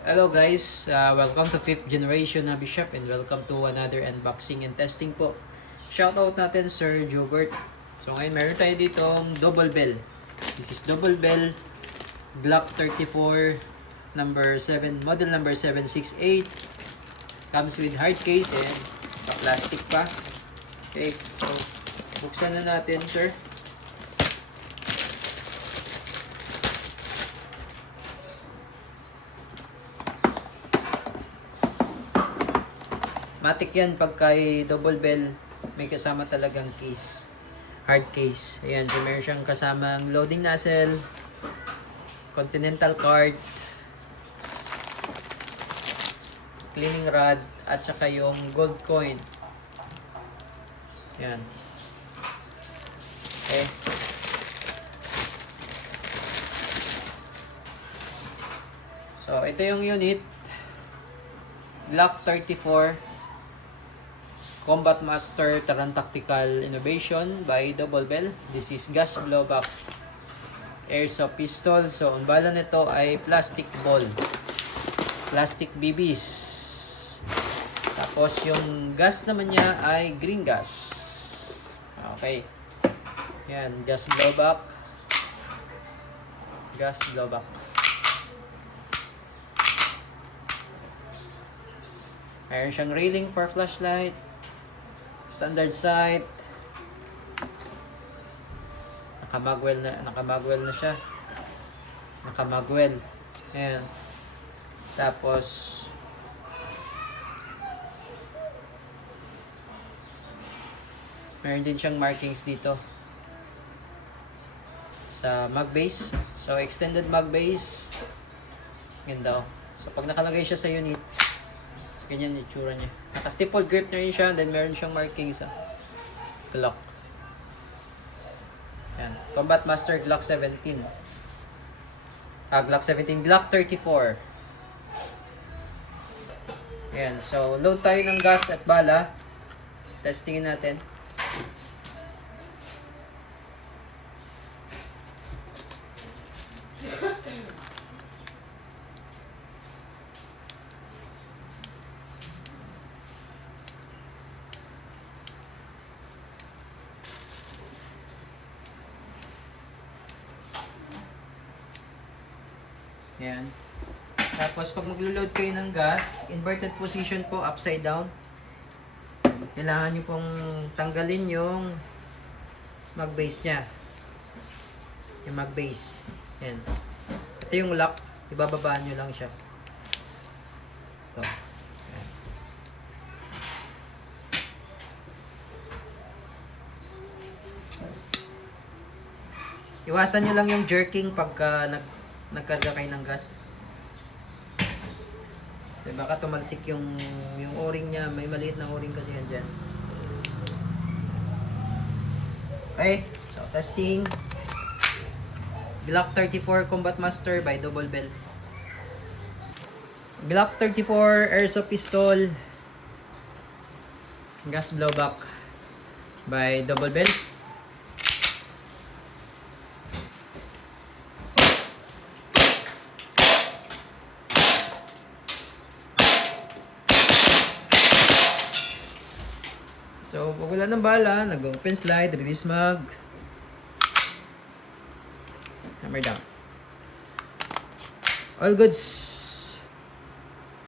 Hello guys, welcome to 5th generation na Bishop and welcome to another unboxing and testing po. Shoutout natin Sir Jobert. So ngayon meron tayo ditong double bell. This is double bell Glock 34 number 7, model number 768. Comes with hard case and plastic pa. Okay, so buksan na natin, sir. Matik yan pagka double bell, may kasama talagang case, hard case. Ayan, so meron siyang kasamang loading nozzle, continental card, cleaning rod, at saka yung gold coin. Ayan. Okay. So, ito yung unit. Glock 34 Combat Master Taran Tactical Innovation by Double Bell. This is gas blowback airsoft pistol. So, ang bala nito ay plastic ball, plastic BBs. Tapos, yung gas naman niya ay green gas. Okay. Yan, gas blowback. Gas blowback. Mayroon siyang railing for flashlight. Standard sight. Nakamagwell na siya. Nakamagwell. Ayan. Tapos meron din siyang markings dito sa mag base. So extended mag base. Ganda. So pag nakalagay siya sa unit, ganyan yung itsura niya. Naka-stippled grip na rin siya. Then meron siyang marking sa Glock. Yan. Combat Master Glock 17. Glock 17. Glock 34. Yan. So, load tayo ng gas at bala. Testingin natin. Yan. Tapos pag maglo-load kayo ng gas, inverted position po, upside down. Kailangan nyo pong tanggalin yung mag base nya. Yung mag base. Yan. Ito yung lock. Ibababaan nyo lang siya. Ito. Yan. Iwasan nyo lang yung jerking pagka nagkarga kayo ng gas. Kasi baka tumalsik yung o-ring niya. May maliit na o-ring kasi yan dyan. Okay. So, testing. Glock 34 Combat Master by Double Bell. Glock 34 Airsoft Pistol Gas Blowback by Double Bell. So, pag wala ng bala, nag-open slide, release mag, hammer down. All goods.